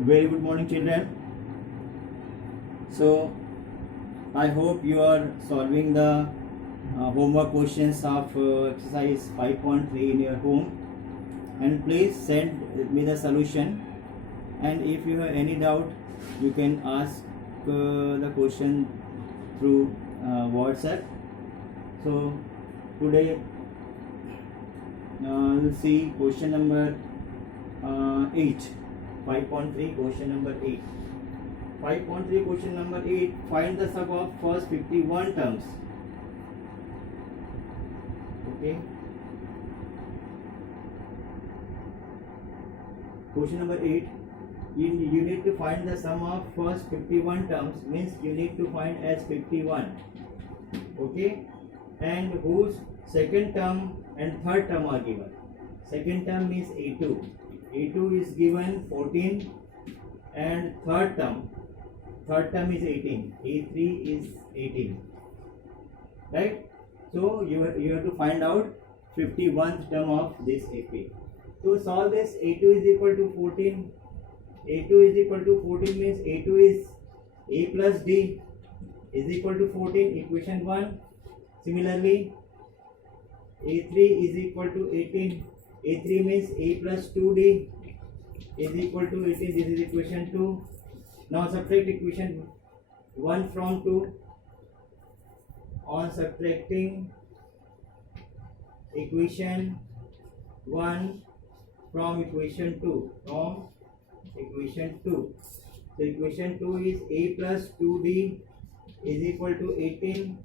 Very good morning, children. So, I hope you are solving the homework questions of exercise 5.3 in your home, and please send me the solution. And if you have any doubt, you can ask the question through WhatsApp. So, today we'll see question number 8. 5.3 question number 8. 5.3 question number 8. Find the sum of first 51 terms. Okay. Question number 8. You need to find the sum of first 51 terms, means you need to find as 51. Okay. And whose second term and third term are given. Second term is A2. A2 is given 14, and third term is 18. A3 is 18. Right? So you have to find out 51st term of this AP. To solve this, A2 is equal to 14. A2 is equal to 14 means A2 is A plus D is equal to 14, equation 1. Similarly, A3 is equal to 18. A3 means A plus 2D is equal to 18. This is equation 2. Now subtract equation 1 from 2. On subtracting equation 1 from equation 2. So equation 2 is A plus 2D is equal to 18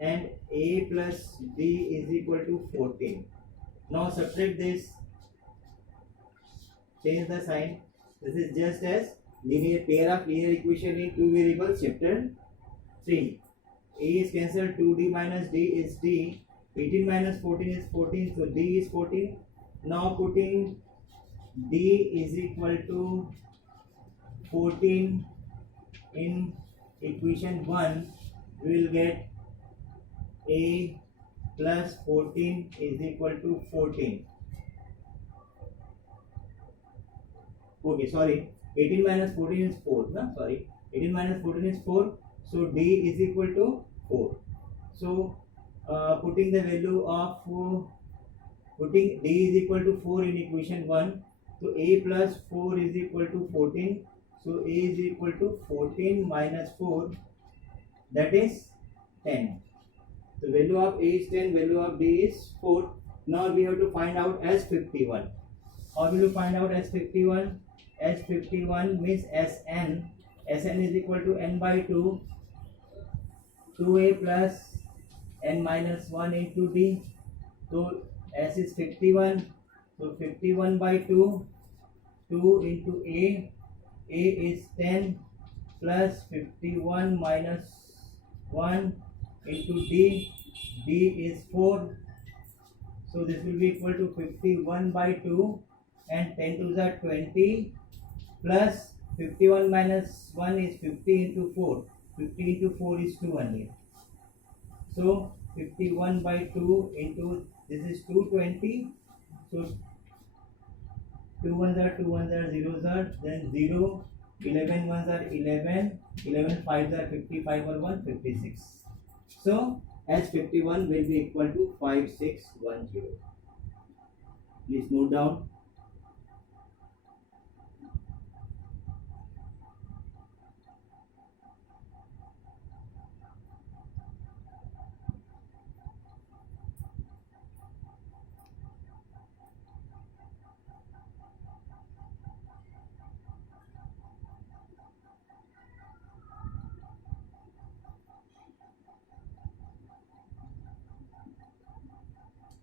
and A plus D is equal to 14. Now subtract this, change the sign. This is just as linear pair of linear equation in two variables, chapter 3. A is cancelled, 2D minus D is D. 18 minus 14 is 14, so D is 14. Now putting D is equal to 14 in equation 1, we will get A plus 14 is equal to 14. Okay, sorry. 18 minus 14 is 4. No? Sorry. 18 minus 14 is 4. So D is equal to 4. So putting the value of putting D is equal to 4 in equation 1. So A plus 4 is equal to 14. So A is equal to 14 minus 4. That is 10. The value of A is 10, value of D is 4. Now we have to find out as 51. How will you find out as 51? As 51 means Sn. Sn is equal to n by 2. 2A plus n minus 1 into D. So S is 51. So 51 by 2. 2 into A. A is 10 plus 51 minus 1 into D. D is 4. So this will be equal to 51 by 2 and 10 to the 20 plus 51 minus 1 is 50 into 4. 50 into 4 is 2 only. So 51 by 2 into this is 220. So 2 ones are 2 ones are 0s are, then 0, 11 ones are 11, 11 5s are 55 or 1 56. So as 51 will be equal to 5610. Please note down.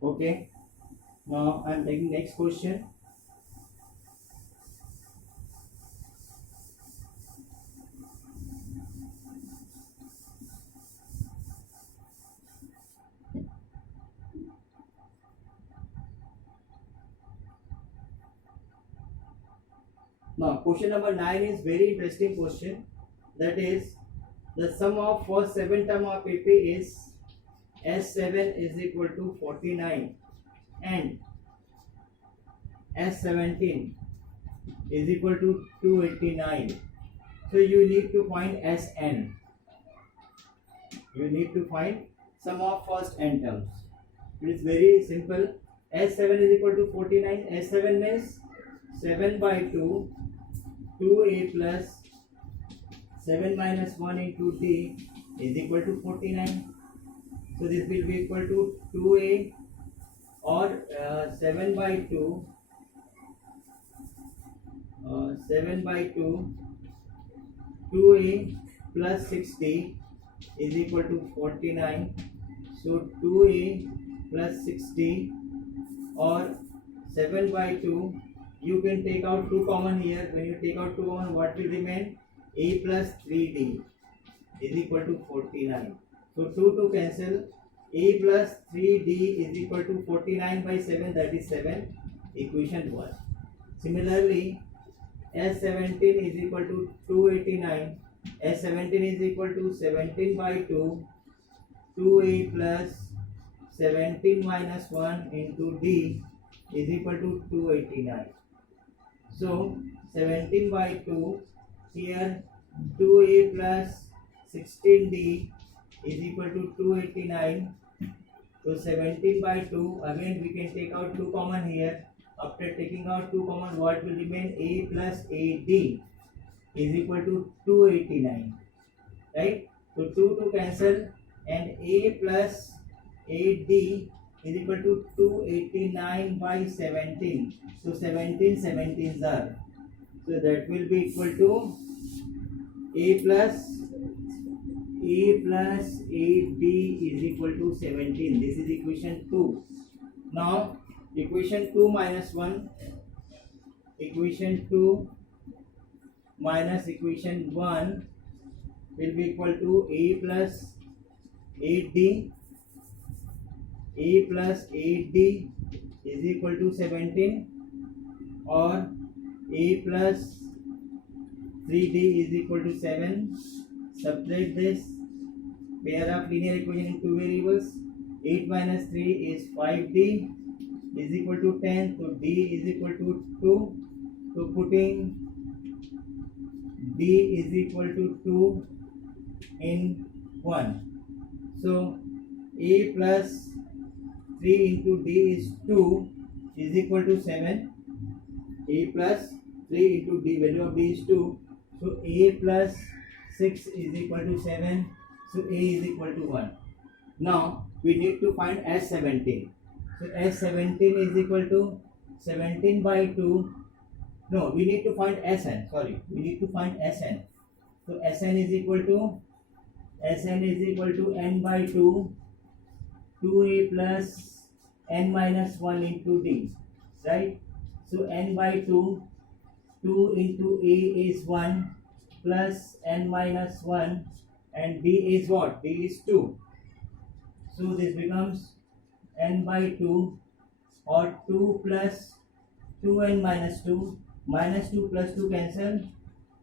Okay. Now I am taking next question. Now question number 9 is very interesting question. That is, the sum of first 7 term of AP is S7 is equal to 49 and S17 is equal to 289. So you need to find Sn. You need to find sum of first n terms. It is very simple. S7 is equal to 49. S7 means 7 by 2, 2a plus 7 minus 1 into d is equal to 49. So this will be equal to 2a or 7 by 2, 7 by 2, 2a plus 60 is equal to 49. So 2a plus 60 or 7 by 2, you can take out 2 common here. When you take out 2 common, what will remain? A plus 3d is equal to 49. So 2 cancel. A plus 3d is equal to 49 by 7, that is 7. Equation 1. Similarly, S17 is equal to 289. S17 is equal to 17 by 2, 2a plus 17 minus 1 into d is equal to 289. So 17 by 2, here 2a plus 16d is equal to 289. So 17 by 2, again we can take out 2 common here. After taking out 2 common, what will remain? A plus ad is equal to 289, right? So 2 cancel, and a plus ad is equal to 289 by 17. So 17 17s are. So that will be equal to a plus ad is equal to 17. This is equation 2. Now equation 2 minus 1, equation 2 minus equation 1 will be equal to a plus ad. A plus ad is equal to 17 or a plus 3d is equal to 7. Subtract this. Pair of linear equation in 2 variables. 8 minus 3 is 5d is equal to 10. So d is equal to 2. So putting d is equal to 2 in 1. So a plus 3 into d is 2 is equal to 7. A plus 3 into d, value of d is 2. So a plus 6 is equal to 7. So a is equal to 1. Now we need to find S17. So S17 is equal to 17 by 2. No, we need to find Sn. Sorry, we need to find Sn. So Sn is equal to n by 2, 2a plus n minus 1 into d, right? So n by 2, 2 into a is 1 plus n minus 1, and d is what? D is 2. So this becomes n by 2 or 2 plus 2n minus 2. Minus 2 plus 2 cancel.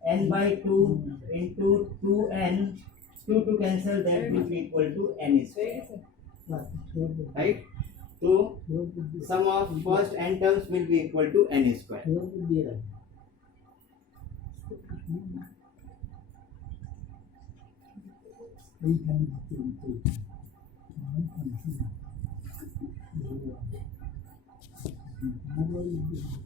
N by 2 into 2n. 2 cancel, that will be equal to n square. Right? So sum of first n terms will be equal to n square.